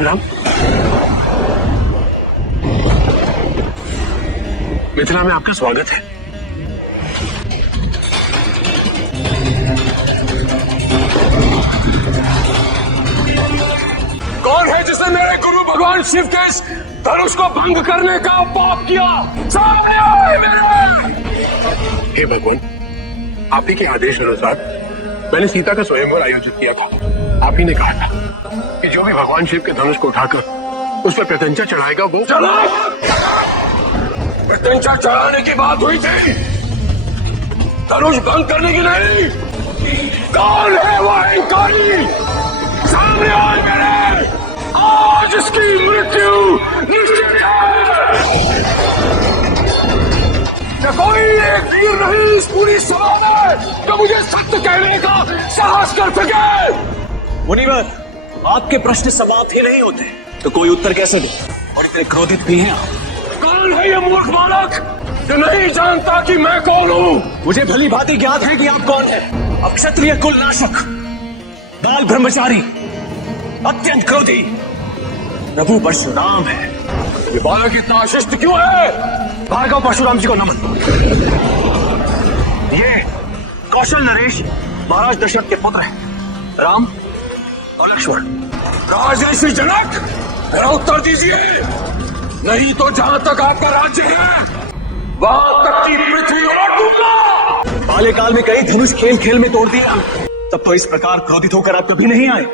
परशुराम, मिथिला में आपका स्वागत है। कौन है जिसने मेरे गुरु भगवान शिव के इस धनुष को भंग करने का पाप किया? सामने आए मेरे। हे भगवान, आप ही के आदेश अनुसार मैंने सीता का स्वयंवर आयोजित किया था। आप ही ने कहा था कि जो भी भगवान शिव के धनुष को उठाकर उस पर प्रत्यंचा चढ़ाएगा वो प्रत्यंचा चढ़ाने की बात हुई थी, धनुष भंग करने की नहीं। कौन है वो अहंकारी? सामने आए मेरे। आज इसकी मृत्यु निश्चित है। क्या कोई एक वीर नहीं इस पूरी सभा में जो मुझे सत्य कहने का साहस कर सके? मुनिवर, आपके प्रश्न समाप्त ही नहीं होते तो कोई उत्तर कैसे दे? और इतने क्रोधित भी हैं आप। कौन है ये मूर्ख बालक जो नहीं जानता कि मैं कौन हूँ? मुझे भली भांति ज्ञात है कि आप कौन है। अब क्षत्रिय कुल नाशक, बाल ब्रह्मचारी, अत्यंत क्रोधी प्रभु परशुराम है। ये बालक इतना अशिष्ट क्यों है? भार्गव परशुराम जी को नमन। ये कौशल नरेश महाराज दशरथ के पुत्र हैं, राम और लक्ष्मण। राजर्षि जनक, मेरा उत्तर दीजिए, नहीं तो जहां तक आपका राज्य है वहां तक की पृथ्वी और दूंगा। बाल्यकाल में कई धनुष खेल खेल में तोड़ दिया, तब तो इस प्रकार क्रोधित होकर आप कभी नहीं आए।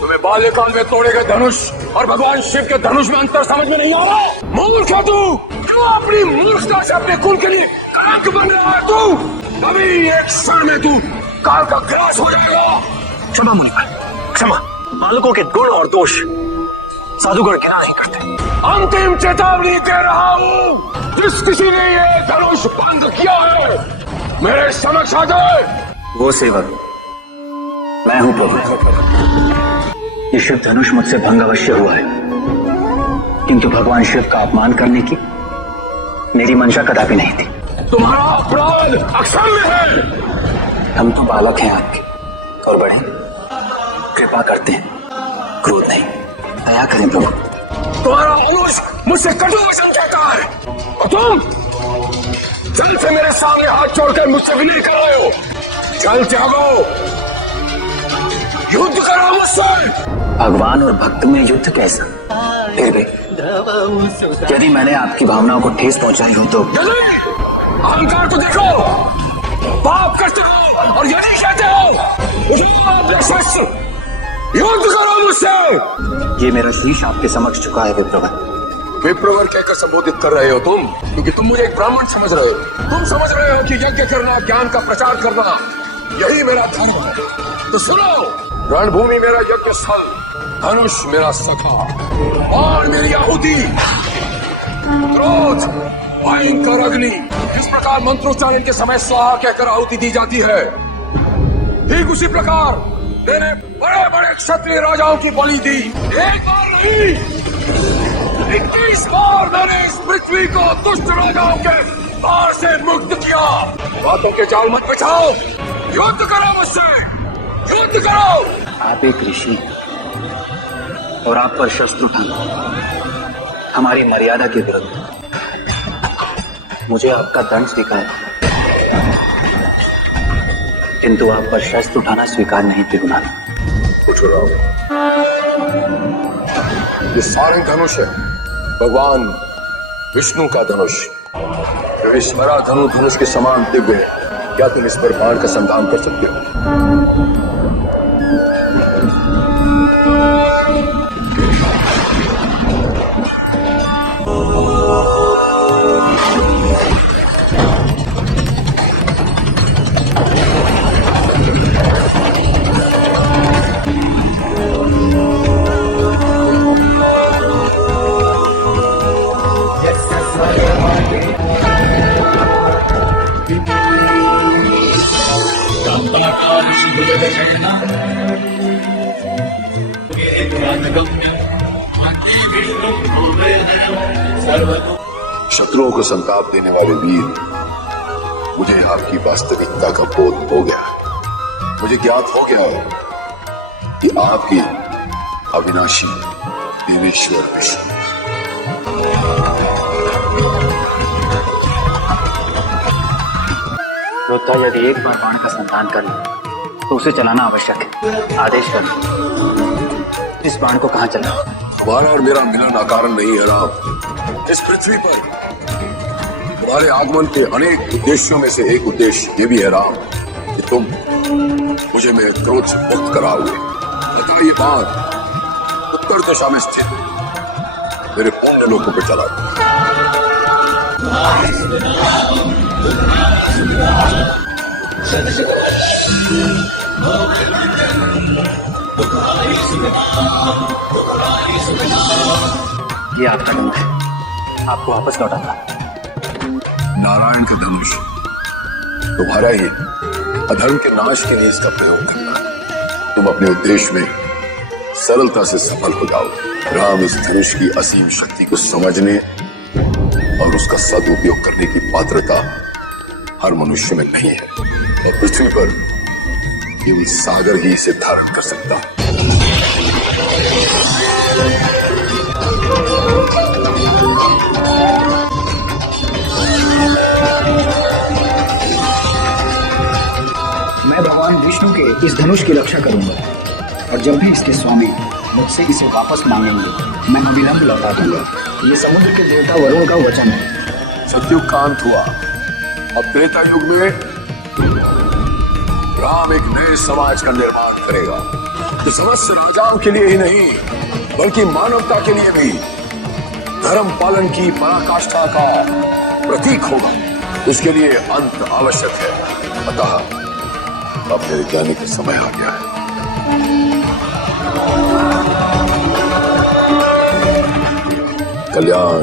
तुम्हें बाल्यकाल में तोड़े गए धनुष और भगवान शिव के धनुष में अंतर समझ में नहीं आ रहा? मूर्ख है तू, क्यों अपनी मूर्खता से अपने कुल के लिए कलंक बन रहा है तू? अभी एक क्षण में तू काल का ग्रास हो जाएगा। क्षमा मुनिवर, क्षमा। बालकों के गुण और दोष साधुगण गिना नहीं करते। अंतिम चेतावनी दे रहा हूँ, जिस किसी ने ये धनुष भंग किया है मेरे समक्ष आ जाए। वो सेवक मैं हूं प्रभु। ये शिव धनुष मुझसे भंग अवश्य हुआ है, किंतु भगवान शिव का अपमान करने की मेरी मंशा कदापि नहीं थी। तुम्हारा अपराध अक्षम्य है। हम तो बालक हैं आपके, और बड़े कृपा करते हैं, क्रोध नहीं। दया करें प्रभु। तुम्हारा अनुज मुझसे कटु वचन कहता है और तुम जल से मेरे सामने हाथ जोड़कर मुझसे विनय कर रहे हो। जल त्यागो, युद्ध करो मुझसे। भगवान और भक्त में युद्ध कैसा? फिर भी यदि मैंने आपकी भावनाओं को ठेस पहुंचाई हो तो अहंकार तो देखो, पाप करते हो और यही कहते हो उठो अपने शस्त्र, युद्ध करो मुझसे। ये मेरा शीश आपके समक्ष चुका है विप्रवर। विप्रवर कहकर संबोधित कर रहे हो तुम, क्योंकि तुम मुझे एक ब्राह्मण समझ रहे हो। तुम समझ रहे हो कि यज्ञ करना, ज्ञान का प्रचार करना यही मेरा धर्म है। तो सुनो, रणभूमि मेरा यज्ञ स्थल, धनुष मेरा सखा और मेरी आहुति, क्रोध भयंकर अग्नि। इस प्रकार मंत्रोच्चारण के समय स्वाहा कहकर आहुति दी जाती है, ठीक उसी प्रकार मैंने बड़े बड़े क्षत्रिय राजाओं की बलि दी। एक बार नहीं, 21 बार मैंने इस पृथ्वी को दुष्ट राजाओं के भार से मुक्त किया। बातों के जाल मत बिछाओ, युद्ध करो मुझसे, युद्ध करो। आप एक ऋषि और आप पर शस्त्र उठाना हमारी मर्यादा के विरुद्ध। मुझे आपका दंड स्वीकार, किंतु आप पर शस्त्र उठाना स्वीकार नहीं किया। कुछ रहो, ये सारे धनुष है भगवान विष्णु का धनुष, जो इस मरा धनुष के समान दिव्य है। क्या तुम इस पर बाण का संधान कर सकते हो? शत्रुओं को संताप देने वाले वीर, मुझे आपकी वास्तविकता का बोध हो गया। मुझे ज्ञात हो गया कि आप ही अविनाशी देवेश्वर विष्णु। वृद्धा यदि एक बार बाण का संधान कर ले तो उसे चलाना आवश्यक है। आदेश कर। इस बाण को कहाँ चलाना? तुम्हारा और मेरा मिलन अकारण नहीं है राम। इस पृथ्वी पर तुम्हारे आगमन के अनेक उद्देश्यों में से एक उद्देश्य ये भी है राम कि तुम मुझे मेरे क्रोध से मुक्त कराओगे। लेकिन ये बात उत्तर दिशा में स्थित मेरे पुण्य लोकों पर चला। ये आपका धनुष आपको वापस लौटा था। नारायण का धनुष तुम्हारा ही अधर्म के नाश के लिए इसका प्रयोग करना है। तुम अपने उद्देश्य में सरलता से सफल हो जाओ। राम, इस धनुष की असीम शक्ति को समझने और उसका सदुपयोग करने की पात्रता हर मनुष्य में नहीं है और पृथ्वी पर केवल सागर ही इसे धारण कर सकता है। मैं भगवान विष्णु के इस धनुष की रक्षा करूंगा और जब भी इसके स्वामी मुझसे इसे वापस मांगेंगे मैं अविलंब लौटा दूंगा। ये समुद्र के देवता वरुण का वचन है। सतयुग का अंत हुआ। अब त्रेता युग में राम एक नए समाज का निर्माण करेगा जो समस्त राजाओं के लिए ही नहीं बल्कि मानवता के लिए भी धर्म पालन की पराकाष्ठा का प्रतीक होगा। उसके लिए अंत आवश्यक है। अतः अब मेरे जाने का समय आ गया है। कल्याण।